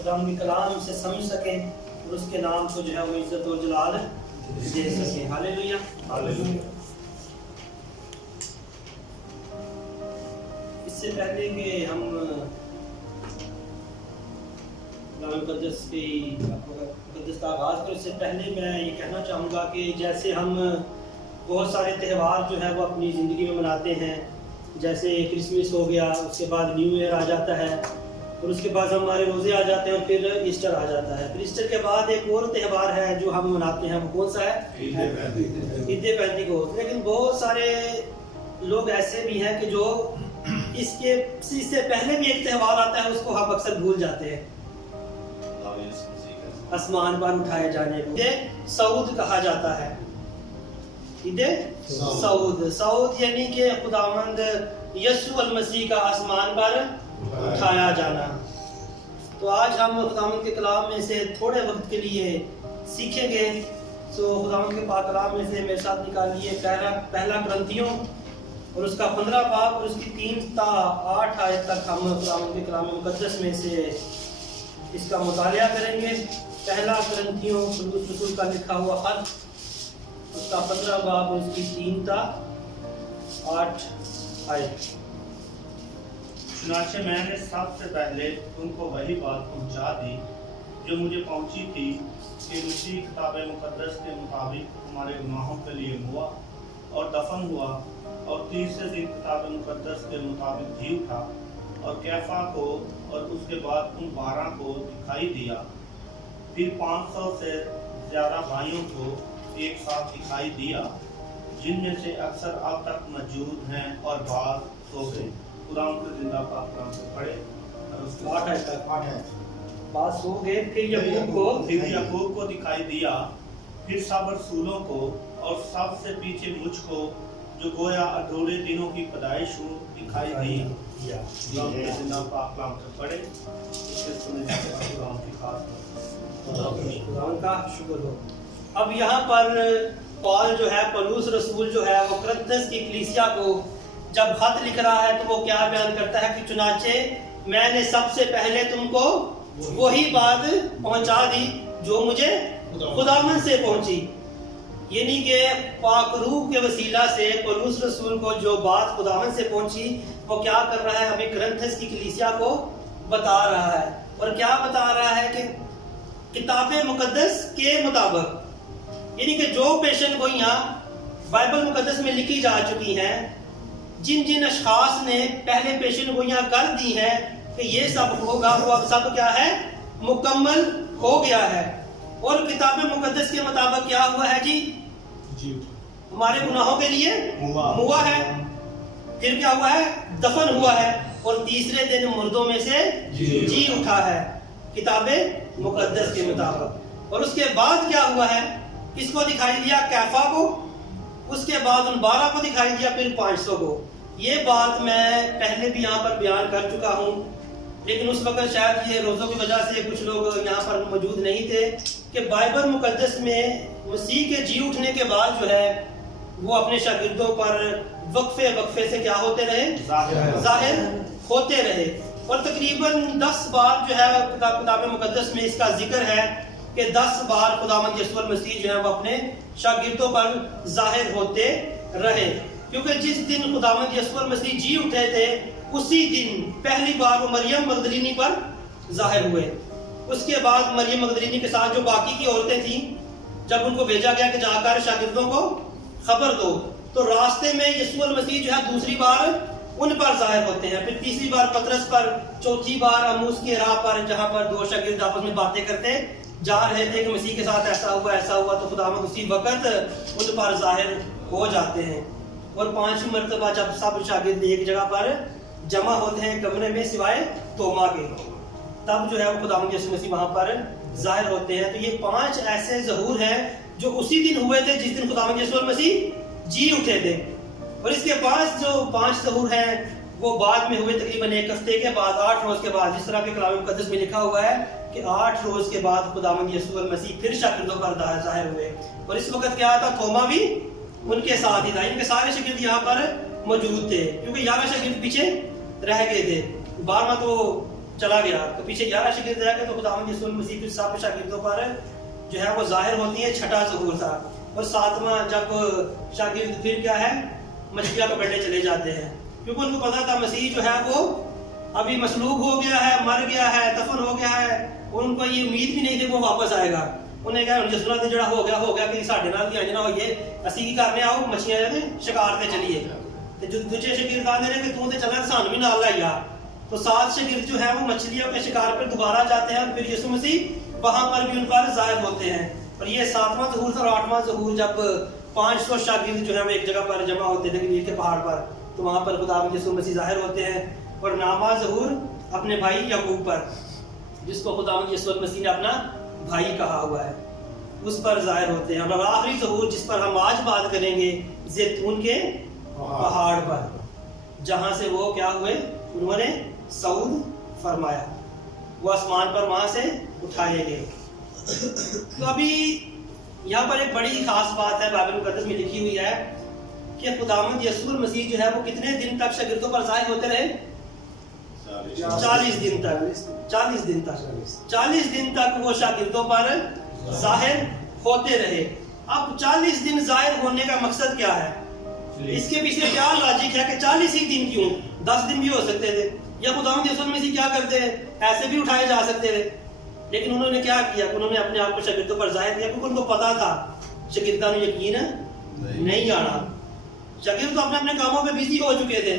خدا کے کلام سے سمجھ سکیں اور اس کے نام کو جو ہے وہ عزت و جلال دے سکیں. ہاللیلویہ. ہاللیلویہ. اس سے پہلے کہ ہم کلام مقدس کا آغاز کریں، اس سے پہلے میں یہ کہنا چاہوں گا کہ جیسے ہم بہت سارے تہوار جو ہے وہ اپنی زندگی میں مناتے ہیں، جیسے کرسمس ہو گیا، اس کے بعد نیو ایئر آ جاتا ہے، اور اس کے بعد ہمارے روزے آ جاتے ہیں، اور پھر ایسٹر آ جاتا ہے. پھر ایسٹر کے بعد ایک اور تہوار ہے جو ہم مناتے ہیں، وہ کون سا ہے؟ عید پینتیکوست. لیکن بہت سارے لوگ ایسے بھی ہیں کہ جو اس سے پہلے بھی ایک تہوار آتا ہے، اس کو ہم اکثر بھول جاتے ہیں. آسمان پر اٹھائے جانے کو سعود کہا جاتا ہے. عید سعود یعنی کہ خداوند یسوع المسیح کا آسمان پر اٹھایا جانا. تو آج ہم خداوند کے کلام میں سے تھوڑے وقت کے لیے سیکھیں گے. تو خداوند کے پاک کلام میں سے میرے ساتھ نکالیے پہلا کرنتھیوں اور اس کا 15 باب اور اس کی 3 تا 8 آیت تک ہم خداوند کے کلام مقدس میں سے اس کا مطالعہ کریں گے. پہلا کرنتھیوں پولس رسول کا لکھا ہوا خط، اس کا 15 باب اور اس کی 3 تا 8 آیت. چنانچہ میں نے سب سے پہلے تم کو وہی بات پہنچا دی جو مجھے پہنچی تھی کہ مسیح کتاب مقدس کے مطابق ہمارے گناہوں کے لیے ہوا اور دفن ہوا، اور تیسرے دن کتاب مقدس کے مطابق جی اٹھا، اور کیفا کو اور اس کے بعد ان 12 کو دکھائی دیا. پھر 500 سے زیادہ بھائیوں کو ایک ساتھ دکھائی دیا، جن میں سے اکثر اب تک موجود ہیں اور بعض سو گئے. خدا ان کو زندہ پاک کلام سے پڑھے اور اس کے 8 آیت تک بعض سو گئے. پھر یعقوب کو دکھائی دیا، پھر سب رسولوں کو، اور سب سے پیچھے مجھ کو جو گویا ادھورے دنوں کی پیدائش ہوں دکھائی دی. خدا ان کو زندہ پاک کلام سے پڑھے، اس کے سننے سے خدا کی خاص خدا کا شکر ہو. اب یہاں پر پال جو ہے، پولس رسول جو ہے، وہ کرنتھس کی کلیسیا کو جب خط لکھ رہا ہے تو وہ کیا بیان کرتا ہے کہ چنانچہ میں نے سب سے پہلے تم کو وہی بات پہنچا دی جو مجھے خداوند سے پہنچی. یعنی کہ پاک روح کے وسیلہ سے پولس رسول کو جو بات خداوند سے پہنچی وہ کیا کر رہا ہے؟ ابھی کرنتھس کی کلیسیا کو بتا رہا ہے. اور کیا بتا رہا ہے کہ کتاب مقدس کے مطابق، یعنی کہ جو پیشن گوئیاں بائبل مقدس میں لکھی جا چکی ہیں، جن جن اشخاص نے پہلے پیشن گوئیاں کر دی ہیں کہ یہ سب ہوگا، وہ اب سب کیا ہے؟ مکمل ہو گیا ہے. اور کتاب مقدس کے مطابق کیا ہوا ہے جی؟ ہمارے گناہوں کے لیے ہوا ہے. پھر کیا ہوا ہے؟ دفن ہوا ہے، اور تیسرے دن مردوں میں سے جی اٹھا ہے کتاب مقدس کے مطابق. اور اس کے بعد کیا ہوا ہے؟ کس کو دکھائی دیا؟ کیفا کو، اس کے بعد ان 12 کو دکھائی دیا، پھر 500 کو. یہ بات میں پہلے بھی یہاں پر بیان کر چکا ہوں، لیکن اس وقت شاید یہ روزوں کی وجہ سے کچھ لوگ یہاں پر موجود نہیں تھے کہ بائبل مقدس میں مسیح کے جی اٹھنے کے بعد جو ہے وہ اپنے شاگردوں پر وقفے سے کیا ہوتے رہے؟ ظاہر ہوتے رہے. اور تقریباً 10 بار جو ہے کتاب مقدس میں اس کا ذکر ہے کہ 10 بار خداوند یسوع المسیح جو ہے وہ اپنے شاگردوں پر ظاہر ہوتے رہے. کیونکہ جس دن خداوند یسوع المسیح جی اٹھے تھے اسی دن پہلی بار وہ مریم مگدلینی پر ظاہر ہوئے. اس کے بعد مریم مگدلینی کے ساتھ جو باقی کی عورتیں تھیں، جب ان کو بھیجا گیا کہ جا کر شاگردوں کو خبر دو، تو راستے میں یسوع المسیح جو ہے دوسری بار ان پر ظاہر ہوتے ہیں. پھر تیسری بار پطرس پر، چوتھی بار عموس کی راہ پر، جہاں پر 2 شاگرد آپس میں باتیں کرتے جا رہے تھے کہ مسیح کے ساتھ ایسا ہوا، تو خداوند اسی وقت ان پر ظاہر ہو جاتے ہیں. اور 5ویں مرتبہ جب سب شاگرد ایک جگہ پر جمع ہوتے ہیں کمرے میں سوائے توما کے، تب جو ہے وہ خداوند یسوع مسیح وہاں پر ظاہر ہوتے ہیں. تو یہ 5 ایسے ظہور ہیں جو اسی دن ہوئے تھے جس دن خداوند یسوع مسیح جی اٹھے تھے. اور اس کے بعد جو 5 ظہور ہیں وہ بعد میں ہوئے تقریباً 1 ہفتے کے بعد، 8 روز کے بعد، جس طرح کہ کلام مقدس میں لکھا ہوا ہے کہ 8 روز کے بعد خداوند یسوع المسیح پھر شاگردوں پر ظاہر ہوئے. اور اس وقت کیا تھا؟ توما بھی ان کے ساتھ ہی تھا. ان کے سارے شاگرد یہاں پر موجود تھے کیونکہ 11 شاگرد پیچھے رہ گئے تھے. 12واں تو چلا گیا تو پیچھے 11 شاگرد رہ گئے، تو خداوند یسوع مسیح پھر سب شاگردوں پر جو ہے وہ ظاہر ہوتی ہے، چھٹا ظہور تھا۔ اور ساتواں جب شاگرد پھر کیا ہے مچھلیاں پکڑنے چلے جاتے ہیں، کیونکہ ان کو پتا تھا مسیح جو ہے وہ ابھی مصلوب ہو گیا ہے، مر گیا ہے، دفن ہو گیا ہے، اور ان کو یہ امید بھی نہیں تھی وہ واپس آئے گا۔ انہیں کہا جسنا تے جڑا ہو گیا کہ ساڈے نال بھی انجنا ہوئیے، اسی کی کرنے آؤ مچھلیاں دے شکار تے چلیے۔ تے جو دوسرے شاگرد آندے نے کہ تو تے چلنا سانو بھی نال لے جا۔ تو 7 شاگرد جو ہے وہ مچھلیوں کے شکار پر دوبارہ جاتے ہیں، اور پھر یسوع مسیح وہاں پر بھی ان پر ظاہر ہوتے ہیں۔ اور یہ 7واں ظہور اور 8واں ظہور جب 500 شاگرد جو ہے وہ ایک جگہ پر جمع ہوتے تھے گلیل کے پہاڑ پر، تو وہاں پر خداوند یسوع مسیح ظاہر ہوتے ہیں۔ اور 9واں ظہور اپنے بھائی یعقوب پر، جس کو خداوند یسوع مسیح نے اپنا بھائی کہا ہوا ہے، اس پر ظاہر ہوتے ہیں۔ اور آخری ظہور جس پر ہم آج بات کریں گے، زیتون کے پہاڑ پر، جہاں سے وہ کیا ہوئے، انہوں نے صعود فرمایا، وہ آسمان پر وہاں سے اٹھائے گئے۔ تو ابھی یہاں پر ایک بڑی خاص بات ہے بائبل مقدس میں لکھی ہوئی ہے کہ خداوند یسوع مسیح جو ہے وہ کتنے دن تک شاگردوں پر ظاہر ہوتے رہے؟ 40 دن تک 40 دن تک وہ شاگردوں پر ظاہر ہوتے رہے۔ اب 40 دن ظاہر ہونے کا مقصد کیا ہے؟ اس کے پیچھے کیا لاجک ہے کہ 40 ہی دن کیوں؟ 10 دن بھی ہو سکتے تھے، یا خداوند یسوع مسیح کیا کرتے ہیں ایسے بھی اٹھائے جا سکتے تھے، لیکن انہوں نے کیا کیا؟ انہوں نے اپنے آپ کو شاگردوں پر ظاہر کیا، کیونکہ ان کو پتا تھا شاگردوں نے یقین نہیں آنا۔ شاگرد تو اپنے اپنے کاموں میں بزی ہو چکے تھے،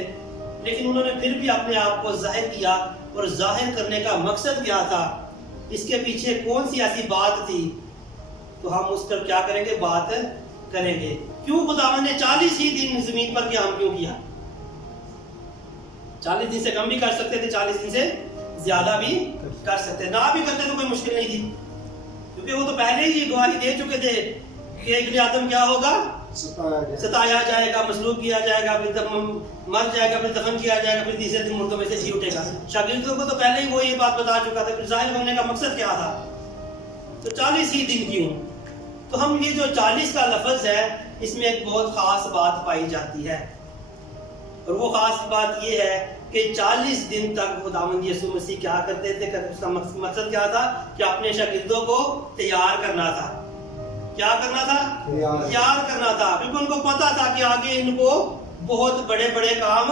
لیکن انہوں نے پھر بھی اپنے آپ کو ظاہر کیا۔ اور ظاہر کرنے کا مقصد کیا تھا؟ اس کے پیچھے کون سی ایسی بات تھی؟ تو ہم اس پر کیا کریں گے، بات کریں گے۔ کیوں خداوند نے 40 ہی دن زمین پر قیام کیوں کیا؟ 40 دن سے کم بھی کر سکتے تھے، 40 دن سے زیادہ بھی کر سکتے، نہ بھی کرتے تو کوئی مشکل نہیں تھی، کیونکہ وہ تو پہلے ہی گواہی دے چکے تھے کہ ابن آدم کیا ہوگا، ستایا جائے گا، مصلوب کیا جائے گا، پھر مر جائے گا، پھر دفن کیا جائے گا، پھر تیسرے دن مردوں میں سے جی اٹھے گا۔ شاگردوں کو تو پہلے ہی وہ یہ بات بتا چکا تھا، پھر ظاہر ہونے کا مقصد کیا تھا؟ تو 40 ہی دن کیوں؟ تو ہم یہ جو 40 کا لفظ ہے، اس میں ایک بہت خاص بات پائی جاتی ہے، اور وہ خاص بات یہ ہے کہ 40 دن تک خداوند یسوع مسیح کیا کرتے تھے؟ اس کا مقصد کیا تھا؟ کہ اپنے شاگردوں کو تیار کرنا تھا۔ کیا کرنا تھا؟ تیار کرنا تھا، کیونکہ ان کو پتا تھا کہ آگے ان کو بہت بڑے بڑے کام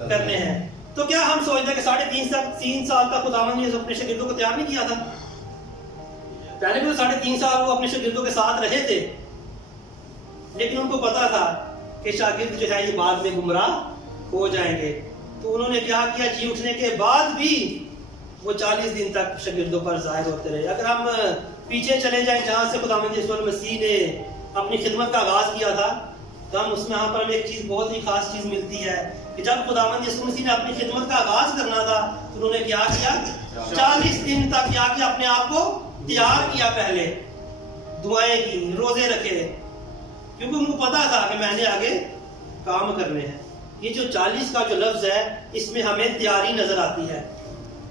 کرنے ہیں۔ تو کیا ہم سوچتے ہیں کہ 3.5 سال تک خداوند نے اپنے شاگردوں کو تیار نہیں کیا تھا؟ پہلے بھی 3.5 سال وہ اپنے شاگردوں کے ساتھ رہے تھے، لیکن ان کو پتا تھا کہ شاگرد جو ہے یہ بعد میں گمراہ ہو جائیں گے۔ تو انہوں نے کیا کیا؟ جی اٹھنے کے بعد بھی وہ 40 دن تک شاگردوں پر ظاہر ہوتے رہے۔ اگر ہم پیچھے چلے جائیں جہاں سے خداوند یسوع مسیح نے اپنی خدمت کا آغاز کیا تھا، تو ہم اس میں یہاں پر ہمیں ایک چیز بہت ہی خاص چیز ملتی ہے کہ جب خداوند یسوع مسیح نے اپنی خدمت کا آغاز کرنا تھا تو انہوں نے کیا کیا؟ 40 دن تک کیا کیا؟ اپنے آپ کو تیار کیا، پہلے دعائیں کی، روزے رکھے، کیونکہ ان کو پتا تھا کہ میں نے آگے کام کرنے ہیں۔ یہ جو 40 کا جو لفظ ہے، اس میں ہمیں تیاری نظر آتی ہے،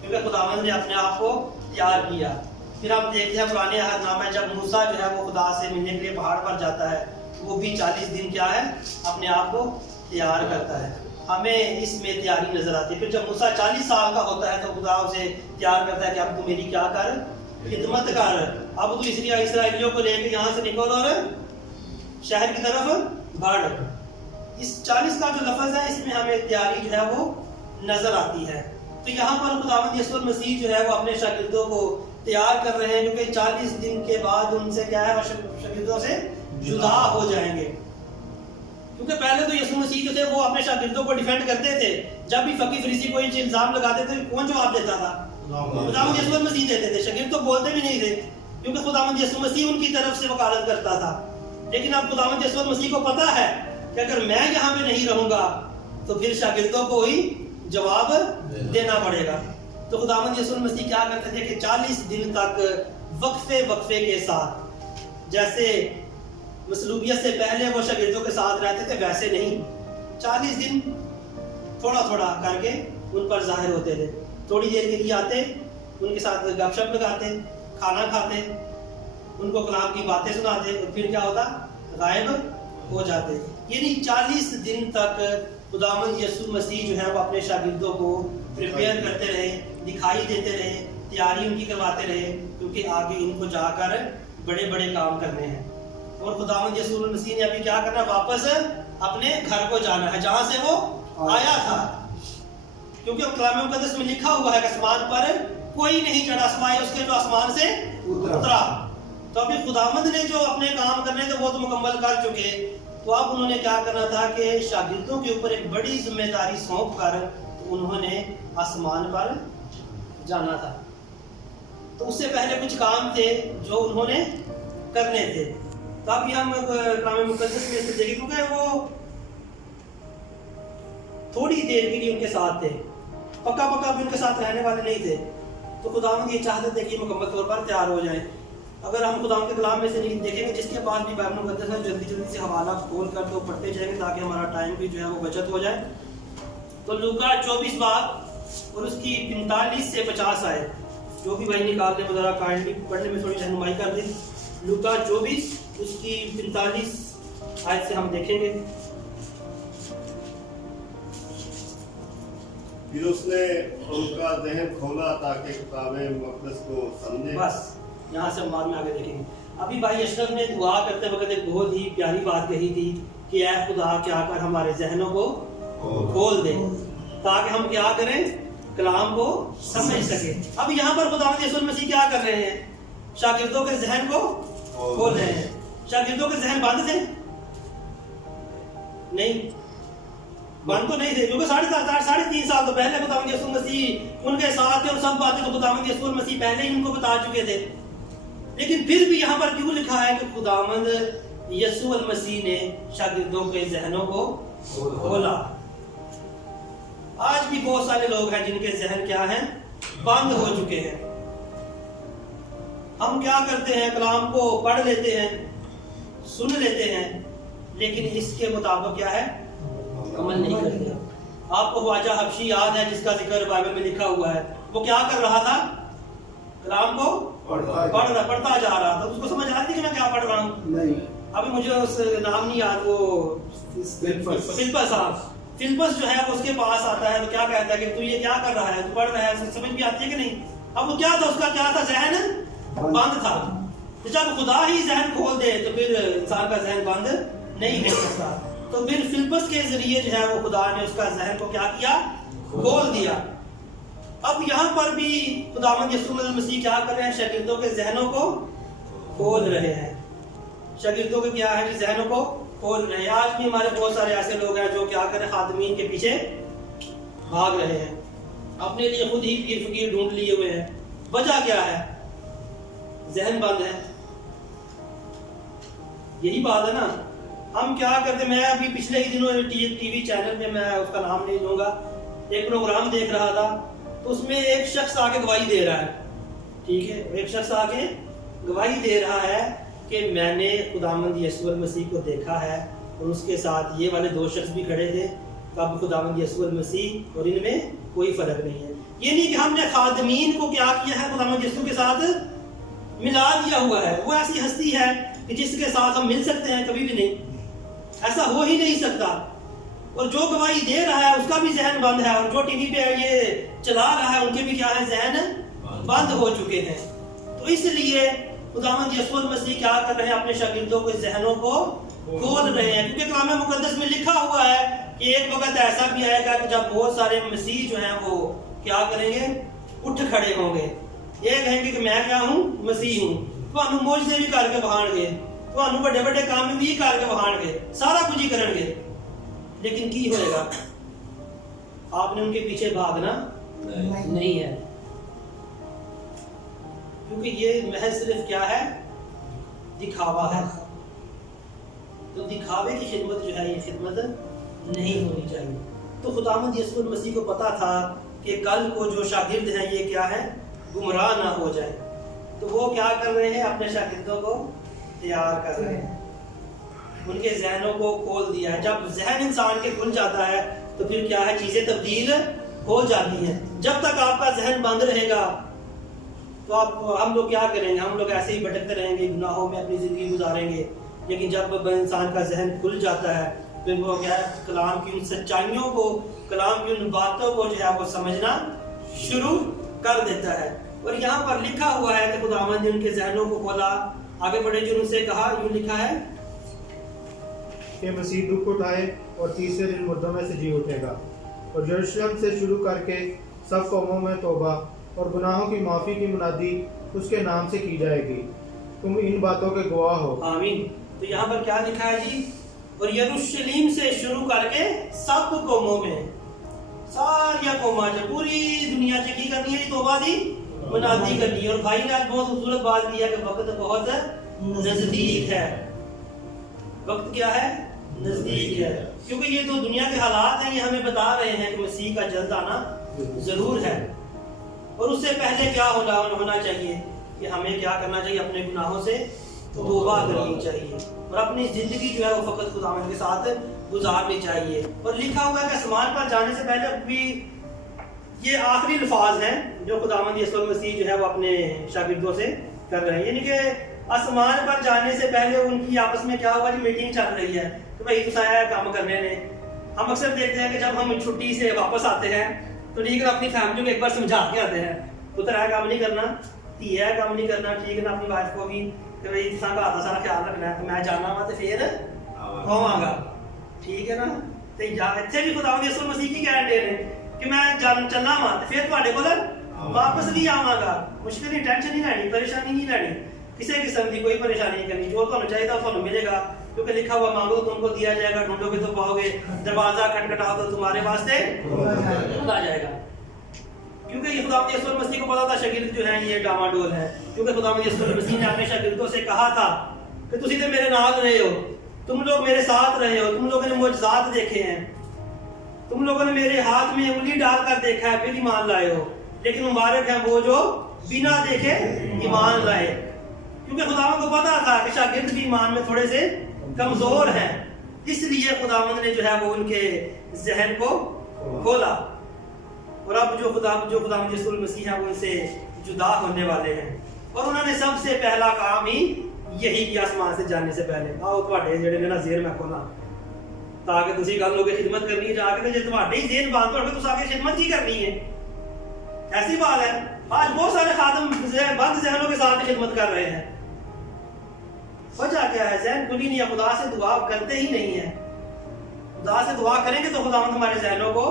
کیونکہ خداوند نے اپنے آپ کو تیار کیا۔ پھر ہم دیکھتے ہیں پرانے عہد نامہ جب موسیٰ جو ہے وہ خدا سے ملنے کے لیے پہاڑ پر جاتا ہے، وہ بھی 40 دن کیا ہے؟ اپنے آپ کو تیار کرتا ہے۔ ہمیں اس میں تیاری نظر آتی ہے۔ پھر جب موسیٰ 40 سال کا ہوتا ہے تو خدا اسے تیار کرتا ہے کہ اب تو میری کیا کر، خدمت کر، اب تو اسرائیلیوں کو لے کے یہاں سے نکل اور شہر کی طرف بڑھ۔ اس 40 کا جو لفظ ہے، اس میں ہمیں تیاری جو ہے وہ نظر آتی ہے۔ تو یہاں پر خداوند یسوع مسیح جو ہے وہ اپنے شاگردوں کو تیار کر رہے ہیں، کیونکہ 40 دن کے بعد ان سے کیا ہے، وہ شاگردوں سے جدا ہو جائیں گے۔ کیونکہ پہلے تو یسوع مسیح جو تھے وہ اپنے شاگردوں کو ڈیفینڈ کرتے تھے، جب بھی فقی فریسی کوئی الزام لگاتے تھے کون جواب دیتا تھا؟ خداوند یسوع مسیح دیتے تھے۔ شاگرد تو بولتے بھی نہیں تھے، کیونکہ خداوند یسوع مسیح ان کی طرف سے وکالت کرتا تھا۔ لیکن اب خداوند یسوع مسیح کو پتا ہے کہ اگر میں یہاں پہ نہیں رہوں گا تو پھر شاگردوں کو ہی جواب دینا پڑے گا۔ تو خداوند یسوع مسیح کیا کرتے تھے کہ 40 دن تک وقفے کے ساتھ، جیسے مصلوبیت سے پہلے وہ شاگردوں کے ساتھ رہتے تھے ویسے نہیں، 40 دن تھوڑا تھوڑا کر کے ان پر ظاہر ہوتے تھے۔ تھوڑی دیر کے لیے آتے، ان کے ساتھ گپ شپ لگاتے، کھانا کھاتے، ان کو کلام کی باتیں سناتے، اور پھر کیا ہوتا؟ غائب ہو جاتے۔ یعنی 40 دن تک خداوند یسوع مسیح جو ہے وہ اپنے شاگردوں کو پریپیئر کرتے رہے، دکھائی دیتے رہے, تیاری ان کی کرواتے رہے, کیونکہ آگے ان کو جا کر بڑے بڑے کام کرنے ہیں. اور خداوند یسوع المسیح نے ابھی کیا کرنا, واپس اپنے گھر کو جانا ہے جہاں سے وہ آیا تھا, کیونکہ کلام مقدس میں لکھا ہوا ہے کہ آسمان پر کوئی نہیں چڑھا سوائے اس کے جو آسمان سے اترا. تو ابھی خداوند نے جو اپنے کام کرنے تھے وہ تو مکمل کر چکے, تو اب انہوں نے کیا کرنا تھا کہ شاگردوں کے اوپر ایک بڑی ذمہ داری سونپ کر انہوں نے آسمان پر جانا تھا. تو اس سے پہلے کچھ کام تھے جو انہوں نے کرنے تھے. تو اب ہم کلام مقدس میں دیکھیں, کیونکہ وہ تھوڑی دیر کے لیے ان کے ساتھ تھے, پکا بھی ان کے ساتھ رہنے والے نہیں تھے. تو خداوند یہ چاہتے تھے کہ مکمل طور پر تیار ہو جائیں. اگر ہم خداوند کے کلام میں سے نہیں دیکھیں گے, جس کے پاس بھی بائبل مقدس ہے جلدی سے حوالہ کھول کر تو پڑھتے جائیں گے تاکہ ہمارا ٹائم بھی جو ہے وہ بچت ہو جائے. تو لوکا 24 باب اور اس کی 45 سے 50 آئے, جو بھی بھائی نکال دیں ذرا کائنڈلی پڑھنے میں تھوڑی رہنمائی کر دیں. لوکا 24 اس کی 45 آیت سے ہم دیکھیں گے. پھر اس نے ان کا ذہن کھولا تاکہ کتاب مقدس کو سمجھے. بس یہاں سے ہم بعد میں آگے دیکھیں گے. ابھی بھائی اشرف نے دعا کرتے وقت ایک بہت ہی پیاری بات کہی تھی کہ اے خدا کیا کر ہمارے ذہنوں کو کھول دے تاکہ ہم کیا کریں, کلام کو سمجھ سکیں. اب یہاں پر خداوند یسوع المسیح کیا کر رہے ہیں, شاگردوں کے ذہن کو کھول رہے ہیں. شاگردوں کے ذہن بند تھے نہیں, بند تو نہیں تھے, کیونکہ 3.5 سال تو پہلے خداوند یسوع مسیح ان کے ساتھ تھے اور سب باتیں تو خداوند یسوع مسیح پہلے ہی ان کو بتا چکے تھے. لیکن پھر بھی یہاں پر کیوں لکھا ہے کہ خداوند یسوع المسیح نے شاگردوں کے ذہنوں کو کھولا. آج بھی بہت سارے لوگ ہیں جن کے ذہن کیا ہیں, بند ہو چکے ہیں. ہم کیا کرتے ہیں, کلام کو پڑھ لیتے ہیں, سن لیتے ہیں, لیکن اس کے مطابق کیا ہے, عمل نہیں کرتے. آپ کو خواجہ حبشی یاد ہے جس کا ذکر بائبل میں لکھا ہوا ہے. وہ کیا کر رہا تھا, کلام کو پڑھتا جا رہا تھا. اس کو سمجھ آ رہی تھی کہ میں کیا پڑھ رہا ہوں نہیں. ابھی مجھے اس نام نہیں یاد, وہ فلپس صاحب, فلپس جو ہے اس کے پاس آتا ہے تو کیا کہتا ہے کہ تو یہ کیا کر رہا ہے, تو پڑھ رہا ہے, سمجھ بھی آتی ہے کہ نہیں. اب وہ کیا تھا, اس کا کیا تھا, ذہن بند تھا. جب خدا ہی ذہن کھول دے تو پھر انسان کا ذہن بند نہیں ہو سکتا. تو پھر فلپس کے ذریعے جو ہے وہ خدا نے اس کا ذہن کو کیا کیا, کھول دیا. اب یہاں پر بھی خداوند یسوع المسیح کیا کر رہے ہیں, شاگردوں کے ذہنوں کو کھول رہے ہیں. شاگردوں کے کیا ہے, ذہنوں کو کھول رہے ہیں. آج بھی ہمارے بہت سارے ایسے لوگ ہیں جو کیا کریں, خادمین کے پیچھے بھاگ رہے ہیں, اپنے لیے خود ہی پیر فقیر ڈھونڈ لیے ہوئے ہیں. وجہ کیا ہے, ذہن بند ہے. یہی بات ہے نا. ہم کیا کرتے, میں ابھی پچھلے ہی دنوں ٹی وی چینل پہ, میں اس کا نام نہیں لوں گا, ایک پروگرام دیکھ رہا تھا. تو اس میں ایک شخص آ کے گواہی دے رہا ہے, ٹھیک ہے, ایک شخص آ کے گواہی دے رہا ہے کہ میں نے خداوند یسوع المسیح کو دیکھا ہے, اور اس کے ساتھ یہ والے 2 شخص بھی کھڑے تھے. اب خداوند یسوع المسیح اور ان میں کوئی فرق نہیں ہے. یہ نہیں کہ ہم نے خادمین کو کیا کیا ہے, خداوند یسوع کے ساتھ ملا دیا ہوا ہے. وہ ایسی ہستی ہے کہ جس کے ساتھ ہم مل سکتے ہیں, کبھی بھی نہیں, ایسا ہو ہی نہیں سکتا. اور جو گواہی دے رہا ہے اس کا بھی ذہن بند ہے, اور جو ٹی وی پہ یہ چلا رہا ہے ان کے بھی کیا ہے, ذہن بند ہو چکے ہیں. تو اس لیے خداوند یسوع المسیح کیا کر رہے ہیں, اپنے شاگردوں کے ذہنوں کو کھول رہے ہیں. کیونکہ کلام مقدس میں لکھا ہوا ہے کہ ایک وقت ایسا بھی آئے گا کہ جب بہت سارے مسیح جو ہیں وہ کیا کریں گے, اٹھ کھڑے ہوں گے. یہ کہیں گے کہ میں کیا ہوں, مسیح ہوں. تو معجزے بھی کر کے بہان گے, تو بڑے بڑے کام بھی کر کے بہان گے, سارا کچھ ہی کریں گے. لیکن کی ہوئے گا, آپ نے ان کے پیچھے بھاگنا نہیں ہے. کیونکہ یہ محض صرف کیا ہے, دکھاوا ہے. تو دکھاوے کی خدمت جو ہے یہ خدمت نہیں ہونی چاہیے. تو خداوند یسوع المسیح کو پتا تھا کہ کل کو جو شاگرد ہیں یہ کیا ہے, گمراہ نہ ہو جائے. تو وہ کیا کر رہے ہیں, اپنے شاگردوں کو تیار کر رہے ہیں, ان کے ذہنوں کو کھول دیا ہے. جب ذہن انسان کے کھل جاتا ہے تو پھر کیا ہے, چیزیں تبدیل ہو جاتی ہیں. جب تک آپ کا ذہن بند رہے گا تو ہم لوگ کیا کریں گے, ہم لوگ ایسے ہی بھٹکتے رہیں گے, گناہوں میں اپنی زندگی گزاریں گے. لیکن جب انسان کا ذہن کھل جاتا ہے پھر وہ کیا ہے, کلام کی ان سچائیوں کو, کلام کی ان باتوں کو جو ہے وہ سمجھنا شروع کر دیتا ہے. اور یہاں پر لکھا ہوا ہے کہ خداوند نے ان کے ذہنوں کو کھولا. آگے بڑھے جو ان سے کہا، یوں لکھا ہے کہ مسیح دکھ اٹھائے اور تیسرے دن مردوں میں سے جی اٹھے گا، اور یروشلم سے شروع کر کے سب قوموں میں توبہ اور گناہوں کی معافی کی منادی اس کے نام سے کی جائے گی. تم ان باتوں کے گواہ ہو. آمین. تو یہاں پر کیا لکھا ہے جی؟ اور یروشلم سے شروع کر کے سب قوموں میں، ساری قوماں جو پوری دنیا سے کی کرنی ہے جی، توبہ دی منادی کرنی ہے. اور بھائی نے آج بہت خوبصورت بات کی ہے کہ وقت بہت نزدیک ہے. وقت کیا ہے؟ نزدیک ہے. کیونکہ یہ جو دنیا کے حالات ہیں یہ ہمیں بتا رہے ہیں کہ مسیح کا جلد آنا ضرور ہے. اور اس سے پہلے کیا ہونا چاہیے کہ ہمیں کیا کرنا چاہیے؟ اپنے گناہوں سے توبہ کرنی چاہیے اور اپنی زندگی جو ہے وہ فقط خداوند کے ساتھ گزارنی چاہیے. اور لکھا ہوا ہے کہ آسمان پر جانے سے پہلے بھی یہ آخری الفاظ ہیں جو خداوند یسوع المسیح جو ہے وہ اپنے شاگردوں سے کر رہے ہیں. یعنی کہ آسمان پر جانے سے پہلے ان کی آپس میں کیا ہوا جی؟ میٹنگ چل رہی ہے کہ بھائی تو آیا ہے کام کرنے نے. ہم اکثر دیکھتے ہیں کہ جب ہم چھٹی سے واپس آتے ہیں تو ٹھیک ہے اپنی فیملی کو ایک بار سمجھا کے آتے ہیں، پتر ہے کام نہیں کرنا، تھی ہے کام نہیں کرنا، ٹھیک ہے نا. اپنی وائف کو بھی کہ بھائی کا سارا خیال رکھنا ہے، تو میں جانا وا تو پھر آواں گا، ٹھیک ہے نا. تو اتنے بھی خداوند یسوع مسیح کی گارنٹی ہے کہ میں چلنا وا تو پھر تھوڑے کول واپس بھی آواں گا. مشکل نہیں، ٹینشن نہیں لینی، پریشانی نہیں لینی، کسی قسم کی کوئی پریشانی نہیں کرنی. جو تمہیں چاہیے وہ تمہیں ملے گا، کیونکہ لکھا ہوا مانگو تم کو دیا جائے گا، ڈھونڈو گے تو پاؤ گے، دروازہ کھٹکھٹاؤ تو تمہارے واسطے کھلا جائے گا. کیونکہ یہ خداوند یسوع مسیح کو پتا تھا شاگرد جو ہیں یہ ڈاماڈول ہے. کیونکہ خداوند یسوع مسیح نے اپنے شاگردوں سے کہا تھا کہ تسی تے میرے نال رہے ہو، تم لوگ میرے ساتھ رہے ہو، تم لوگوں نے معجزات دیکھے ہیں، تم لوگوں نے میرے ہاتھ میں انگلی ڈال کر دیکھا ہے، پھر ایمان لائے ہو. لیکن مبارک ہیں وہ جو بنا دیکھے ایمان لائے. کیونکہ خداوند کو پتا تھا کہ شاگرد بھی ایمان میں تھوڑے سے کمزور ہیں، اس لیے خداوند نے جو ہے وہ ان کے ذہن کو کھولا. اور اب جو خداوند یسوع المسیح ہے وہ ان سے جدا ہونے والے ہیں. اور انہوں نے سب سے پہلا کام ہی یہی کیا آسمان سے جانے سے پہلے. آؤ تواڈے جڑے نے نا ذہن میں کھولا تاکہ تسی کل لوگے خدمت کرنی ہے جا کے. جے تواڈے ہی ذہن بند ہو گئے تو آگے خدمت کی کرنی ہے؟ ایسی بات ہے. آج بہت سارے خادم بند ذہنوں کے ساتھ خدمت کر رہے ہیں. وجہ کیا ہے؟ ذہن کھلی نہیں ہے. خدا سے دعا کرتے ہی نہیں ہے. خدا سے دعا کریں گے تو خداوند ہمارے ذہنوں کو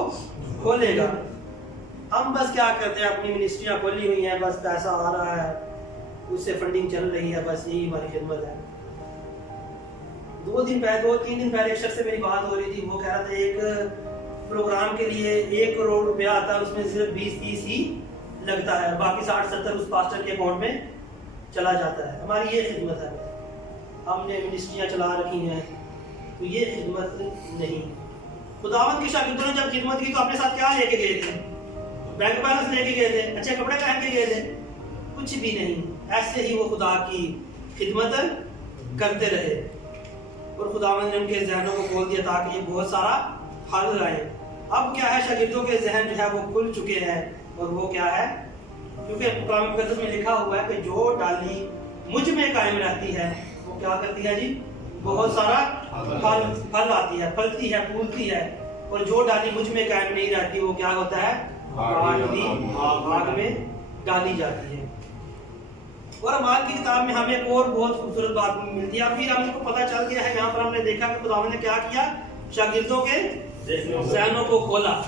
کھولے گا. ہم بس کیا کرتے ہیں؟ اپنی منسٹریاں کھولی ہوئی ہیں، بس پیسہ آ رہا ہے، اس سے فنڈنگ چل رہی ہے، بس یہی ہماری خدمت ہے. 2-3 دن پہلے ایک شخص سے میری بات ہو رہی تھی. وہ کہہ رہا تھا ایک پروگرام کے لیے 1 کروڑ روپیہ آتا ہے، اس میں صرف 20-30 ہی لگتا ہے، باقی 60-70 اس پاسٹر کے اکاؤنٹ میں چلا جاتا ہے. ہماری یہ خدمت ہے. ہم نے منسٹریاں چلا رکھی ہیں تو یہ خدمت نہیں. خداوند کے شاگردوں نے جب خدمت کی تو اپنے ساتھ کیا لے کے گئے تھے؟ بینک بیلنس لے کے گئے تھے؟ اچھے کپڑے پہن کے گئے تھے؟ کچھ بھی نہیں. ایسے ہی وہ خدا کی خدمت کرتے رہے اور خداوند نے ان کے ذہنوں کو کھول دیا تاکہ یہ بہت سارا حل لائے. اب کیا ہے؟ شاگردوں کے ذہن جو ہے وہ کھل چکے ہیں. اور وہ کیا ہے؟ کیونکہ کلام مقدس میں لکھا ہوا ہے کہ جو ڈالی مجھ میں قائم رہتی ہے وہ کیا کرتی ہے جی؟ بہت سارا پھل آتی ہے، پھلتی ہے، پھولتی ہے. اور جو ڈالی مجھ میں قائم نہیں رہتی وہ کیا ہوتا ہے؟ آگ میں ڈالی جاتی ہے. اور اعمال کی کتاب میں ہمیں ایک اور بہت خوبصورت بات ملتی ہے. ابھی ہم کو پتہ چل گیا ہے، یہاں پر ہم نے دیکھا کہ خداوند نے کیا کیا؟ شاگردوں کے ذہنوں کو کھولا.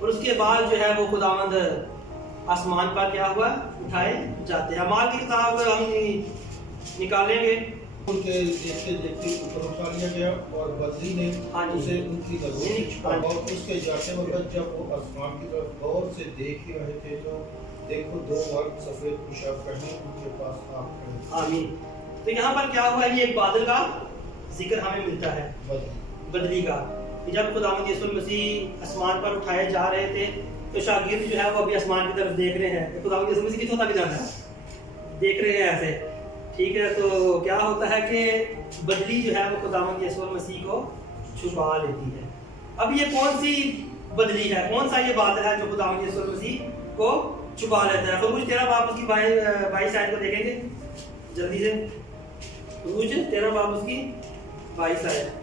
اور اس کے بعد جو ہے وہ خداوند آسمان پر کیا ہوا؟ اٹھائے جاتے ہیں. اعمال کی کتاب ہم نکالیں گے. ان کے دیکھتے دیکھتے اوپر اٹھا لیا گیا اور بدلی نے اسے ان کی ضرورت اور اس کے جاتے وقت جب وہ آسمان کی طرف غور سے دیکھ ہی رہے تھے تو دیکھو 2 مرد سفید پوشاک پہنے ان کے پاس آپ کھڑے. آمین. تو یہاں پر کیا ہوا ہے؟ یہ ایک بادل کا ذکر ہمیں ملتا ہے، بدلی کا. جب خداوند یسوع مسیح آسمان پر اٹھائے جا رہے تھے تو شاگرد جو ہے وہ ابھی آسمان کی طرف دیکھ رہے ہیں. خداوند یسوع مسیح کتوں تک جانا ہے؟ دیکھ رہے ہیں ایسے، ٹھیک ہے. تو کیا ہوتا ہے کہ بدلی جو ہے وہ خداوند یسوع مسیح کو چھپا لیتی ہے. اب یہ کون سی بدلی ہے؟ کون سا یہ بادل ہے جو خداوند یسوع مسیح کو چھپا لیتا ہے؟ خروج 13 باب اس کی 22 آیت کو دیکھیں گے جلدی سے. خروج 13 باب اس کی 22 آیت.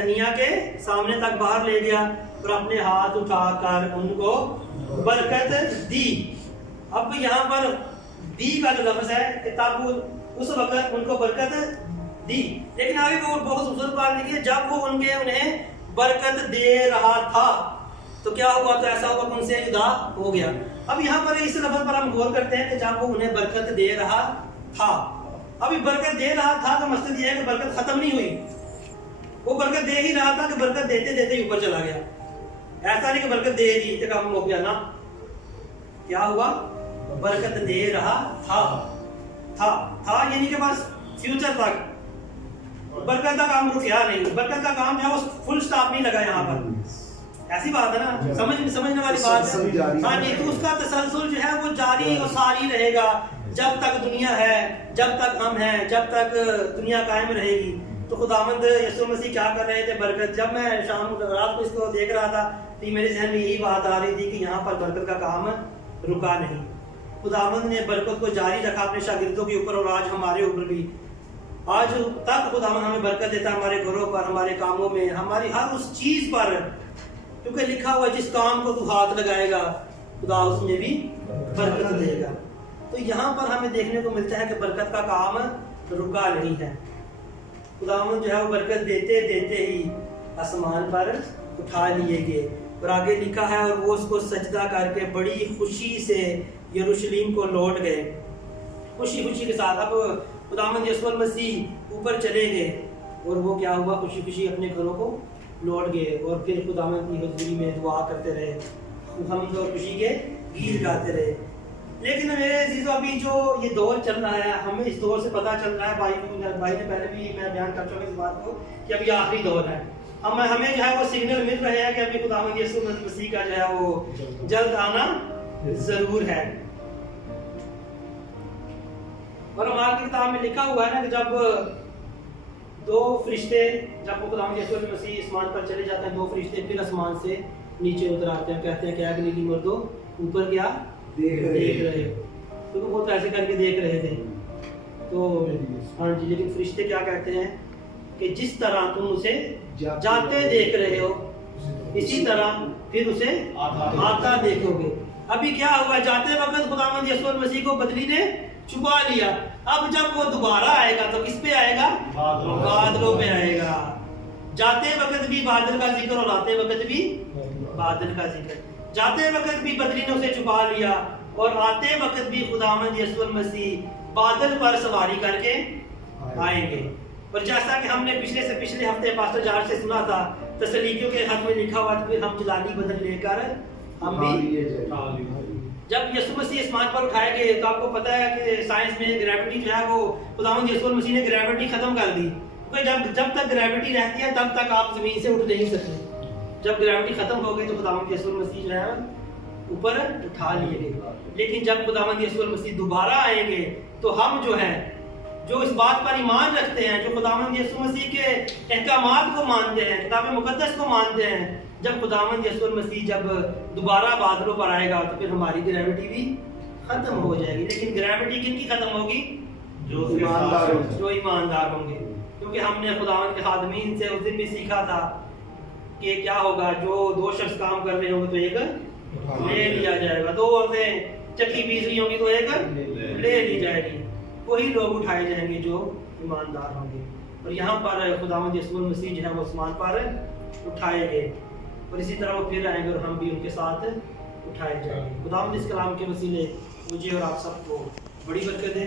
انیہ کے سامنے تک باہر لے گیا اور اپنے ہاتھ اٹھا کر ان کو برکت دی. اب یہاں پر دی کا جو لفظ ہے کہ تب اس وقت ان کو برکت دی. لیکن آگے کو بہت خوبصورت بات لکھی ہے, جب وہ انہیں برکت دے رہا تھا تو کیا ہوا, تو ایسا ہوا کہ ان سے جدا ہو گیا. اب یہاں پر اس لفظ پر ہم غور کرتے ہیں کہ جب وہ انہیں برکت دے رہا تھا. ابھی برکت دے رہا تھا کا مقصد یہ ہے کہ برکت ختم نہیں ہوئی, وہ برکت دے ہی رہا تھا کہ برکت دیتے دیتے ہی اوپر چلا گیا. ایسا نہیں کہ برکت دے دی تو کام ہو گیا نا. کیا ہوا, برکت دے رہا تھا یعنی کہ بس فیوچر تک برکت کا کام رکیا نہیں, برکت کا کام جو ہے وہ فل سٹاپ نہیں لگا یہاں پر. ایسی بات ہے نا, سمجھنے والی بات ہے. ہاں جی, تو اس کا تسلسل جو ہے وہ جاری اور ساری رہے گا جب تک دنیا ہے, جب تک ہم ہیں, جب تک دنیا قائم رہے گی. تو خداوند یسوع مسیح کیا کر رہے تھے, برکت. جب میں شام رات کو اس کو دیکھ رہا تھا تو میرے ذہن میں یہی بات آ رہی تھی کہ یہاں پر برکت کا کام رکا نہیں. خداوند نے برکت کو جاری رکھا اپنے شاگردوں کے اوپر اور آج ہمارے اوپر بھی. آج تک خداوند ہمیں برکت دیتا ہے, ہمارے گھروں پر, ہمارے کاموں میں, ہماری ہر اس چیز پر, کیونکہ لکھا ہوا جس کام کو تو ہاتھ لگائے گا خدا اس میں بھی برکت دے گا. تو یہاں پر ہمیں دیکھنے کو ملتا ہے کہ برکت کا کام رکا نہیں ہے. خداوند جو ہے وہ برکت دیتے دیتے ہی آسمان پر اٹھا لیے گئے. اور آگے لکھا ہے, اور وہ اس کو سجدہ کر کے بڑی خوشی سے یروشلم کو لوٹ گئے. خوشی کے ساتھ اب خداوند یسوع مسیح اوپر چلے گئے اور وہ کیا ہوا, خوشی اپنے گھروں کو لوٹ گئے. اور پھر خداوند کی حضوری میں دعا کرتے رہے, حمد اور خوشی کے گیت گاتے رہے. لیکن میرے عزیزو, ابھی جو یہ دور چل رہا ہے, ہمیں اس دور سے پتہ چل رہا ہے, بھائی نے پہلے بھی میں بیان کر چکا اس بات کو کہ ابھی آخری دور ہے. ہمیں جو ہے وہ سگنل مل رہے ہیں کہ ابھی خداوند یسوع مسیح کا جو ہے وہ جلد آنا ضرور ہے. اور ہمارے کتاب میں لکھا ہوا ہے نا کہ جب دو فرشتے, جب وہ خداوند یسوع مسیح آسمان پر چلے جاتے ہیں, دو فرشتے پھر آسمان سے نیچے اتر آتے ہیں, کہتے ہیں کہ اے گلیلی مردو اوپر کیا دیکھ رہے ہو. کیونکہ وہ تو ایسے کر کے دیکھ رہے تھے. تو ہاں جی, لیکن فرشتے کیا کہتے ہیں کہ جس طرح تم اسے جاتے دیکھ رہے ہو اسی طرح پھر اسے آتا دیکھو گے. ابھی کیا ہوا, جاتے وقت خداوند یسوع مسیح کو بدلی نے چھپا لیا. اب جب وہ دوبارہ آئے گا تو کس پہ آئے گا, بادلوں پہ آئے گا. جاتے وقت بھی بادل کا ذکر اور آتے وقت بھی بادل کا ذکر. جاتے وقت بھی بدلی نے اسے چھپا لیا اور آتے وقت بھی خداوند یسوع مسیح بادل پر سواری کر کے آئیں گے. اور جیسا کہ ہم نے پچھلے ہفتے پاسٹر جارج سے سنا تھا, تسلیکیوں کے خط میں لکھا ہوا تھا, پھر ہم جلالی بدل لے کر ہم بھی. جب یسوع مسیح آسمان پر اٹھائے گئے تو آپ کو پتہ ہے کہ سائنس میں گریوٹی جو ہے وہ خداوند یسوع مسیح نے گریوٹی ختم کر دی. کیونکہ جب تک گریوٹی رہتی ہے تب تک آپ زمین سے اٹھ نہیں سکتے. جب گریوٹی ختم ہو گئی تو خداوند یسوع مسیح جو ہے اوپر اٹھا لیے گئے. لیکن جب خداوند یسوع مسیح دوبارہ آئیں گے تو ہم جو ہیں, جو اس بات پر ایمان رکھتے ہیں, جو خداوند یسوع مسیح کے احکامات کو مانتے ہیں, کتاب مقدس کو مانتے ہیں, جب خداوند یسوع مسیح جب دوبارہ بادلوں پر آئے گا تو پھر ہماری گریوٹی بھی ختم ہو جائے گی. لیکن گریوٹی کن کی ختم ہوگی, جو ایماندار ہوں گے. کیونکہ ہم نے خداوند کے خادمین سے اس دن بھی سیکھا تھا کہ کیا ہوگا, جو دو شخص کام کر رہے ہوں گے تو ایک لے لیا جائے گا, دو عورتیں چکی پیس رہی ہوں گی تو ایک لے لی جائے گی. وہی لوگ اٹھائے جائیں گے جو ایماندار ہوں گے. اور یہاں پر خداوند یسوع مسیح جو ہے وہ آسمان پر اٹھائے گئے اور اسی طرح وہ پھر آئیں گے اور ہم بھی ان کے ساتھ اٹھائے جائیں گے. خداوند اس کلام کے وسیلے مجھے اور آپ سب کو بڑی برکت دے.